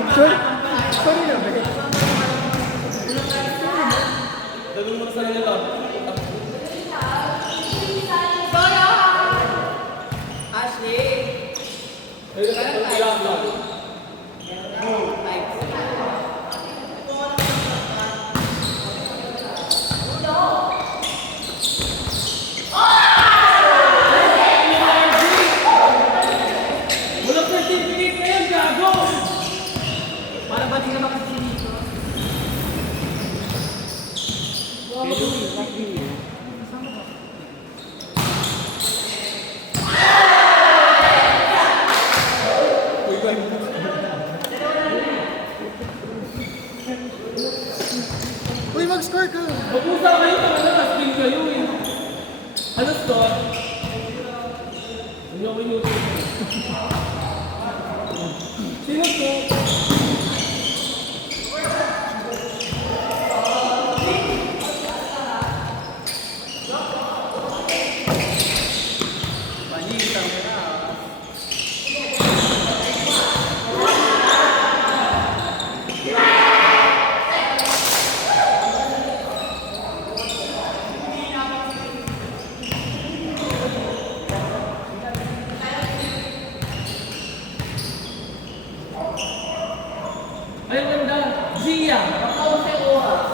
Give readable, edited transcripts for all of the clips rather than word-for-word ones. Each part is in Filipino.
Sorry na, be. Dalawin mo na sa nila. Ashley! Ayun na tayo lang. Walang certificate na yan, gago! Para ba di ka makasinito? Uy, mag-score ka. Mag-usap kayo, nakaskin kayo eh. Ano score? Ano ko yung sino to? Balita mo na. Ay, ganda. Zia. Pakaunti oras.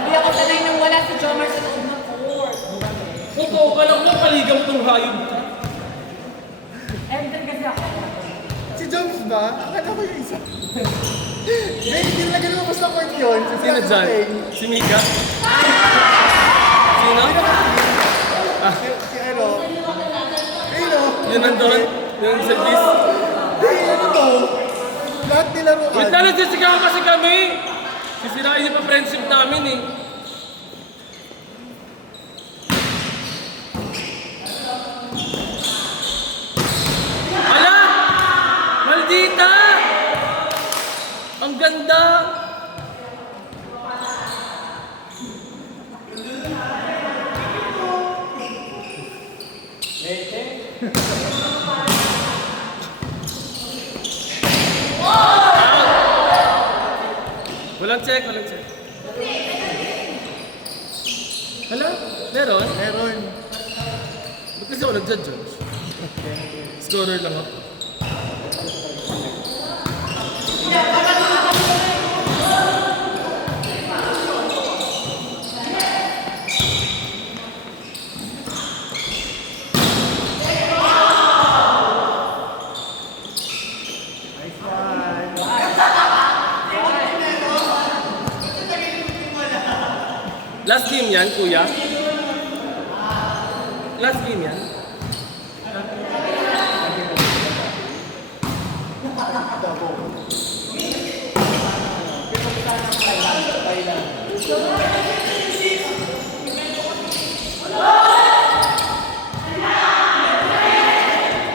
Hindi ako sanay nang wala si Jomar sa loob ng court. Totoo ka lang na paligam tong hayop ka. Enter kasi ako. Si Jones ba? Akala ko yung isa. May hindi na lumabas ng court yun. Sino dyan? Si Mika? Sino? Si ano? Ano? Yun nandun? Yung service? Hey, ano to? Lahat nilaruan. Wait na, nagsisigaw kasi kami! Sisirain niyo pa friendship namin eh. Ala! Maldita! Ang ganda! Walang check, walang check. Hala? Meron? Meron. Ba't kasi ako nag-judge? Scorer lang ako. Last game yan, kuya? Last game yan?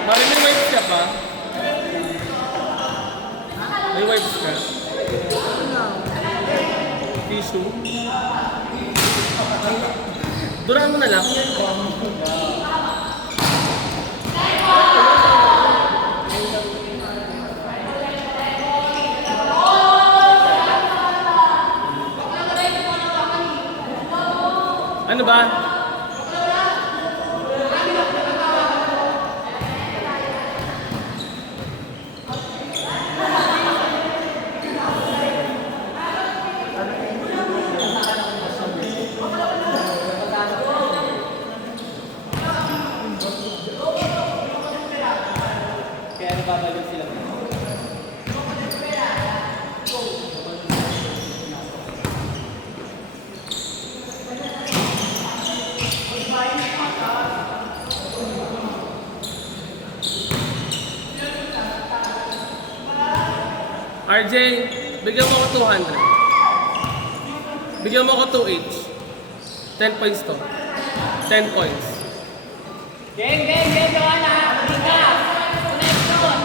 Mari, may wipes ka pa? May wipes ka? Tissue? Duraan mo na lang. Ano ba? Kaya nababalik sila. RJ, bigyan mo ko 200. Bigyan mo ko 2 each. 10 points to. 10 points. Game, Joanna. Mika. Connection.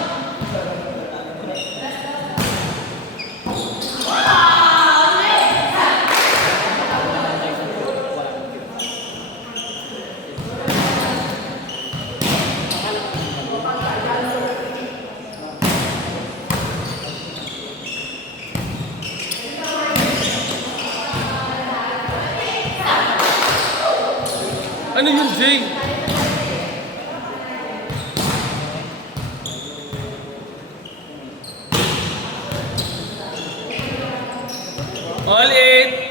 Ano yun, Jay? All 8.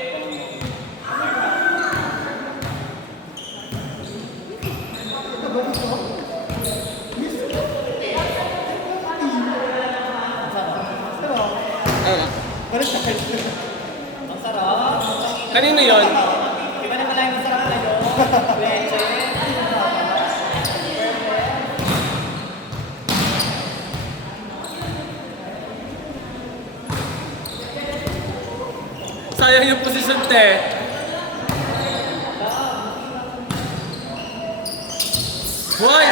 Balik tayo. Ang sarap. Kanino yun? Iba na pala yung masarap na yun. Leche. Sayang yung posisyon, te. Hoy!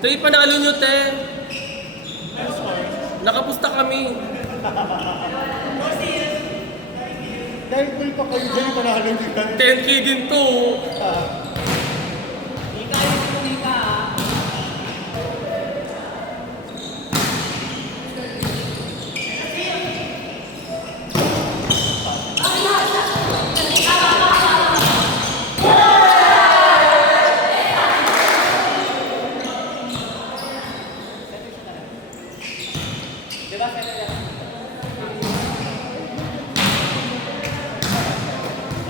Te, ipanalo nyo, te. Nakapusta kami. Dahil full pa kayo dyan, panalo nyo guys. 10K din to. Mika, yung Mika. Diba, sa'yo yan?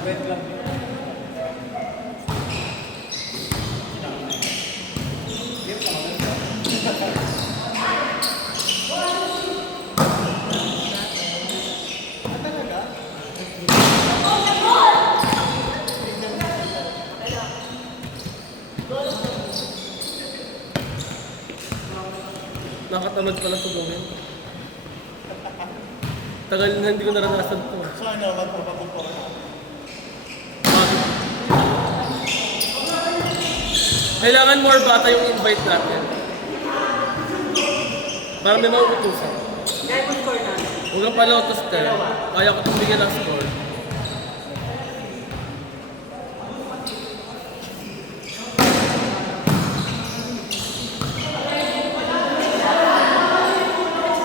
Wait lang. Nakatamad pala ito gawin. Tagal na hindi ko naranasan to. So ano, magpapakumpok na. Kailangan more bata yung invite natin. Para may mauutusan. Kaya mo score na. Huwag kang palotos, te. Kaya ko itong bigyan ng score.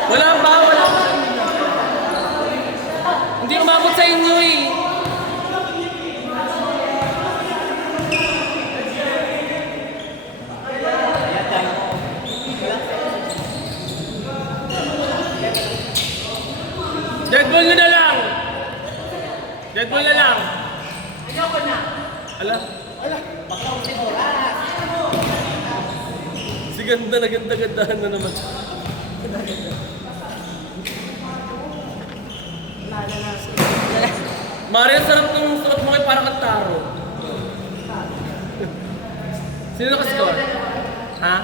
Wala ba? Wala ba? Hindi umabot sa inyo eh. Dead ball nyo na lang! Dead ball na lang! Ayoko na. Ala, Baka ako sin oras. si ganda na ganda-gandahan na naman. Mario, sarap ng suot mo kay parang kang taro. Sino naka-score? Ha?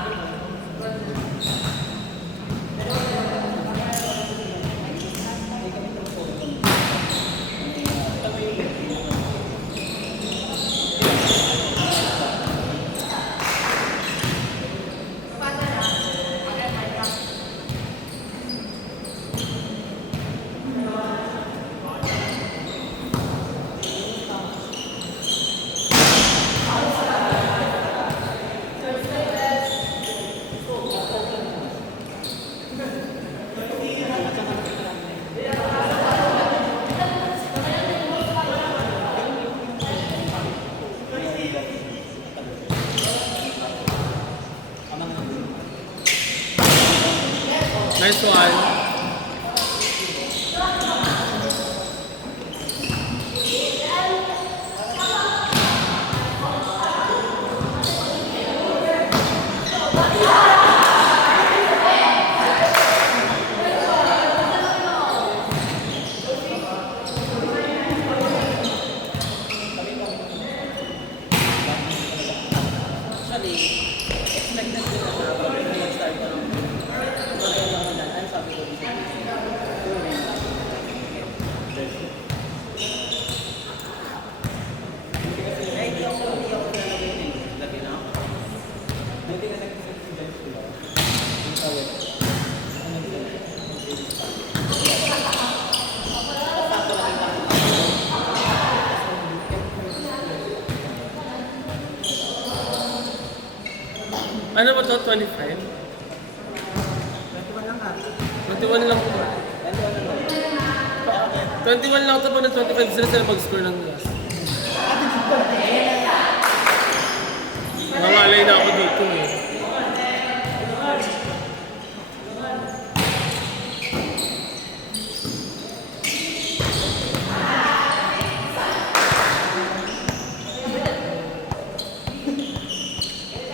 Nice one. Actually, expected ko na Ano ba to? 25? 21 lang po. 21 lang ito pag nag-25 sila mag-score ng last. Nangalay na ako dito eh.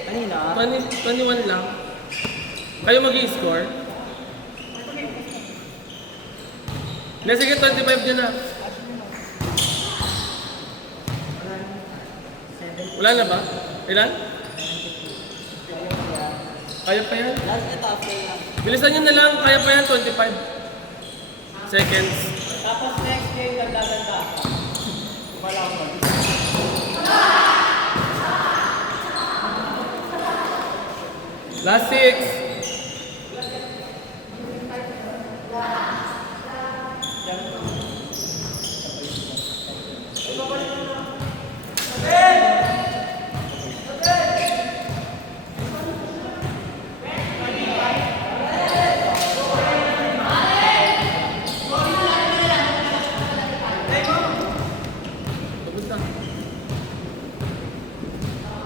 Kanina? 21 lang. Kayo mag-i-score? Na sige, 25 din na. Wala na ba? Ilan? Kaya pa yan? Last ito after lang. Bilisan nyo na lang, kaya pa yan, 25 seconds. Tapos next game, nagdadanda ako. Wala ko. Last 6.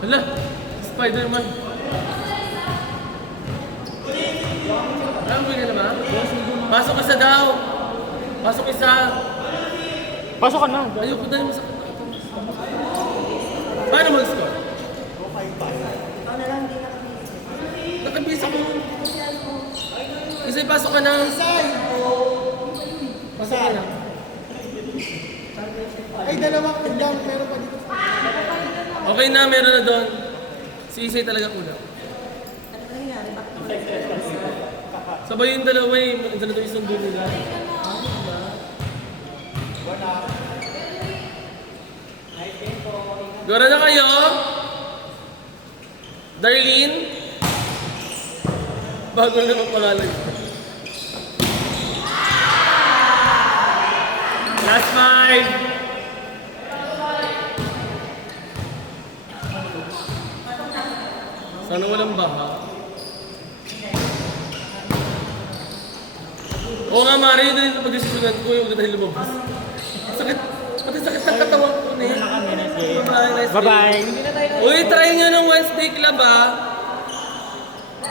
Hala, Spider-Man. Alam mo na ba? Pasok isa daw. Pasok isa. Pasok ka na. Ayoko dahil masakit na ito. Paano mag-score? Nakabisa ko. Isa pasok ka na. Pasok ka na. Ay, dalawang down, pero pa dito. Okay na, meron na doon. Si Isay talaga kulang. Sabay yung dalawa eh. Ito na ito isang doon nila. Gora na kayo? Darlene? Bago na naman pangalan. Last 5. Sana walang baha. Oo nga, Mari, yun din pag-desisyonan ko yung dahil lumabas. Sakit, pati sakit ng katawan ko na yun. Bye-bye. Uy, try nyo ng Wednesday Club ah.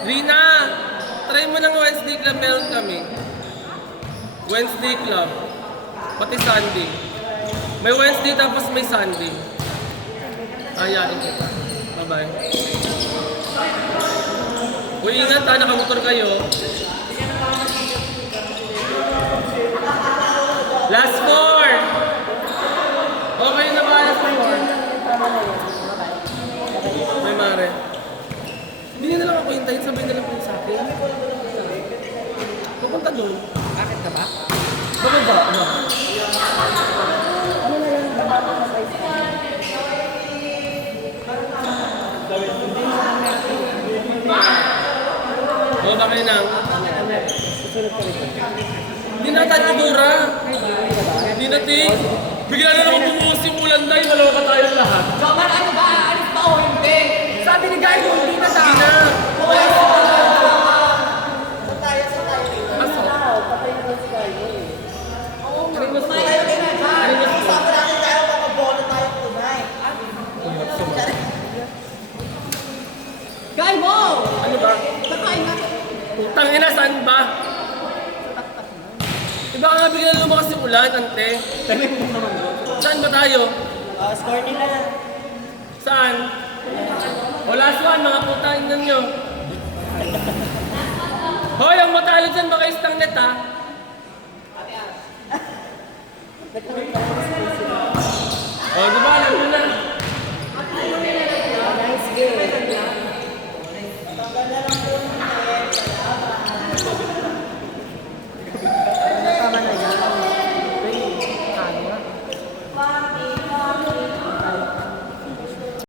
Rina, try mo ng Wednesday Club, meron kami. Wednesday Club. Pati Sunday. May Wednesday tapos may Sunday. Ayain kita. Bye-bye. Uy, ingat ha, nakamotor kayo. Last 4! Okay na ba? Last 4. May Mare. Hindi nyo na lang ako hintayin, sabihin na lang po sa akin. Pupunta doon. Bakit ka ba? Bakit ba? Ano? Ano na lang, dapat sa size ka? Oo, ba kayo nang? Susunod ka rin. Hindi na tayo Dora. Hindi na, Tik. Bigla na naman bumuhos yung ulan dahil naloka tayong lahat. Jomar, ano ba? Aalis pa o hindi? Sabi ni Guy, hindi na daw. Hindi na. Pasok. Patay na si Carlo eh. Oo, kumain kayo na dyan. Sabi natin tayo, makabono tayo tunay. Guy mo! Ano ba? Kakain natin. Putang ina, saan ba? Diba nga bigla na lumakas yung ulan, ante? Tabi mo naman doon. Saan ba tayo? Score nila. Saan? O last one, mga puta, ingnan nyo. Hoy, ang matalo dyan, baka istang net ha. O, diba, alam mo na. Nice game.